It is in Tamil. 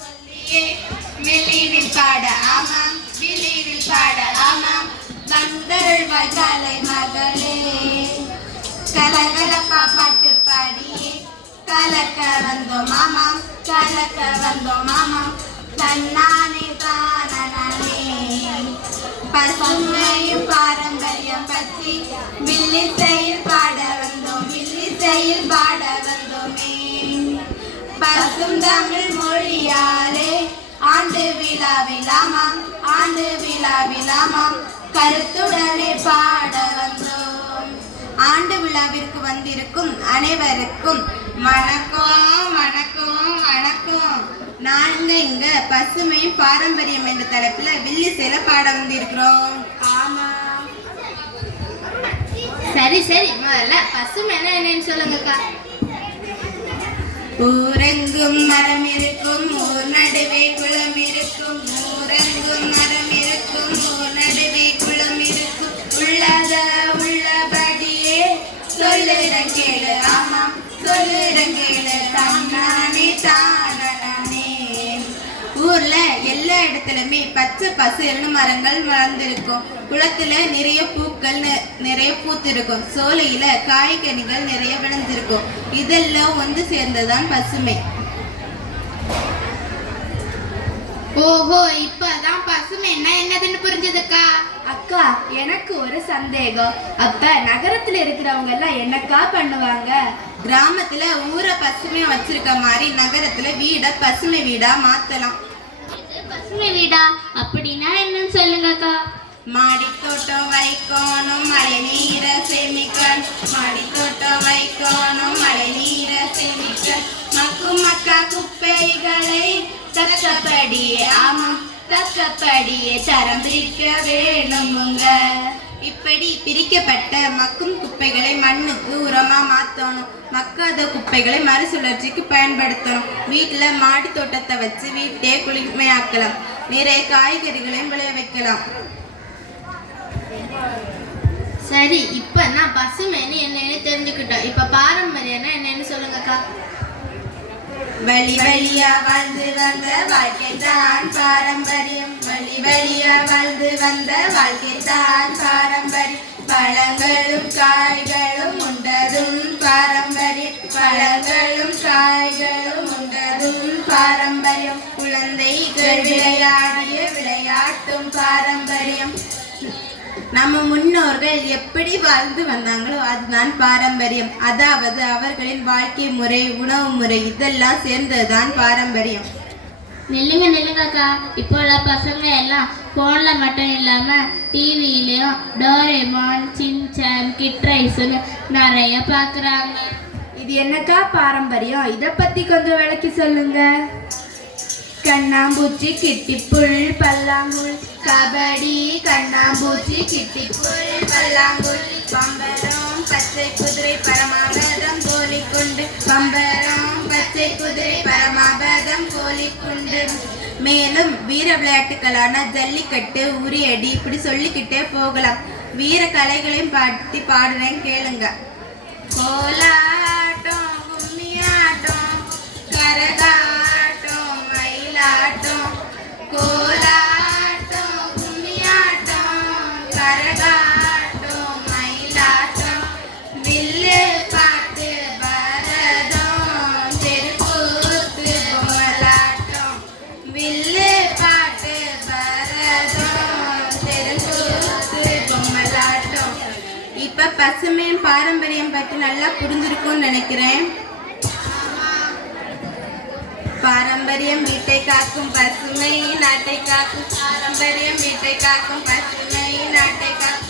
சொல்லியே மெல்லினில் பாட ஆமாம் பாட வந்தருள்வாய் காலை மகளே கலகலப்பா பாட்டு பாடியே. கலக்க வந்தோம் ஆமாம் கலக்க வந்தோம் ஆமாம். தன்னானே தானே பசுமையும் பாரம்பரியம் பற்றி வில்லிசையில் பாட வந்தோம் வில்லிசையில் பாட பசும் தமிழ் மொழியாலே ஆண்டு விழா விழாமாம் ஆண்டு விழா விழாமாம் கருத்துடனே பாட வந்தோம். ஆண்டு விழாவிற்கு வந்திருக்கும் அனைவருக்கும் வணக்கம் வணக்கம் வணக்கம். நாங்க இங்க பசுமையும் பாரம்பரியம் என்ற தலைப்புல வில்லி சேல பாட வந்திருக்கிறோம். ஆமா. சரி சரி. முதல்ல பசுமைன்னா என்னன்னு சொல்லுங்கக்கா. ஊரெங்கும் மரம் இருக்கும் ஊர் நடுவே குளம் இருக்கும். ஊரெங்கும் மரம் இருக்கும் ஊர் நடுவே குளம் இருக்கும். உள்ளத உள்ளபடியே சொல்லுற கேளு ஆமா. சொல்லுற கேளு தன்னானே தானே. ஊர்ல எல்லா இடத்துலயுமே பச்சை பசுன்னு மரங்கள் வளர்ந்திருக்கும். குளத்துல நிறைய பூக்கள் நிறைய பூத்திருக்கும். சோலையில காய்கனிகள் நிறைய விளைஞ்சிருக்கும் இதெல்லாம் ஒன்று சேர்ந்ததுதான் பசுமை. ஓஹோ இப்பதான் பசுமைன்னா என்னதுன்னு புரிஞ்சதுக்கா? அக்கா எனக்கு ஒரு சந்தேகம். அப்ப நகரத்துல இருக்கிறவங்க எல்லாம் என்னக்கா பண்ணுவாங்க? கிராமத்துல ஊரை பசுமையா வச்சிருக்க மாதிரி நகரத்துல வீட பசுமை வீடா மாத்தலாம். பசுமை வீடா? அப்படின்னா என்னன்னு சொல்லுங்கக்கா? மாடி தோட்டம் வைக்கணும் மழை நீரை சேமிக்கணும். மாடி தோட்டம் வைக்கணும் மழை நீரை சேமிக்க மக்கும் மக்கா குப்பைகளை தக்கபடியே ஆமாம் தக்கபடியே தரம் பிரிக்க வேணுமுங்க. இப்படி பிரிக்கப்பட்ட மக்கும் குப்பைகளை மண்ணுக்கு உரமா மாத்தணும். மக்காத குப்பைகளை மறுசுழற்சிக்கு பயன்படுத்தணும். வீட்டில் மாடி தோட்டத்தை வச்சு வீட்டே குளிமையாக்கலாம் நிறைய காய்கறிகளையும் விளைய வைக்கலாம். சரி இப்ப நான் பசுமைன்னு என்னன்னு தெரிஞ்சுக்கிட்டோம். இப்ப பாரம்பரியம்னா என்னன்னு சொல்லுங்கக்கா. வழி வழியா வாழ்ந்து வந்த வாழ்க்கை தான் பாரம்பரியம். வழி வாழ்ந்து வந்த வாழ்க்கை தான் பாரம்பரியம் பழங்களும் காய்களும் உண்டதும் பாரம்பரியம் பழங்களும் காய்களும் உண்டதும் பாரம்பரியம். குழந்தைகள் விளையாடிய விளையாட்டும் பாரம்பரியம். நம்ம முன்னோர்கள் எப்படி வாழ்ந்து வந்தாங்களோ அதுதான் பாரம்பரியம். அதாவது அவர்களின் வாழ்க்கை முறை உணவு முறை இதெல்லாம் சேர்ந்ததுதான் பாரம்பரியம். நில்லுங்க நில்லுங்கக்கா இப்போ உள்ள பசங்க எல்லாம் ஃபோனில் மட்டும் இல்லாமல் டிவிலையும் டோரேமான் சின்சான் கிட் நிறைய பார்க்குறாங்க இது என்னக்கா பாரம்பரியம்? இதை பற்றி கொஞ்சம் விளக்கி சொல்லுங்க. கண்ணாம்பூச்சி கிட்டிப்புள் பல்லாங்குள் கபடி கண்ணாம்பூச்சி கிட்டிப்புள் பல்லாங்குழி. பம்பரம் பச்சை குதிரை பரமாபதம் கோலிக்குண்டு. பம்பரம் பச்சை குதிரை கொண்டு மேலும் வீர விளையாட்டுகளான ஜல்லிக்கட்டு உரியடி இப்படி சொல்லிக்கிட்டே போகலாம். வீர கலைகளையும் பாட்டி பாடுறேன் கேளுங்க. போலா பசுமையும் பாரம்பரியம் பற்றி நல்லா புரிஞ்சிருக்கும்னு நினைக்கிறேன். பாரம்பரியம் வீட்டை காக்கும் பசுமை நாட்டை காக்கும் பாரம்பரியம் வீட்டை காக்கும் பசுமை நாட்டை காக்கும்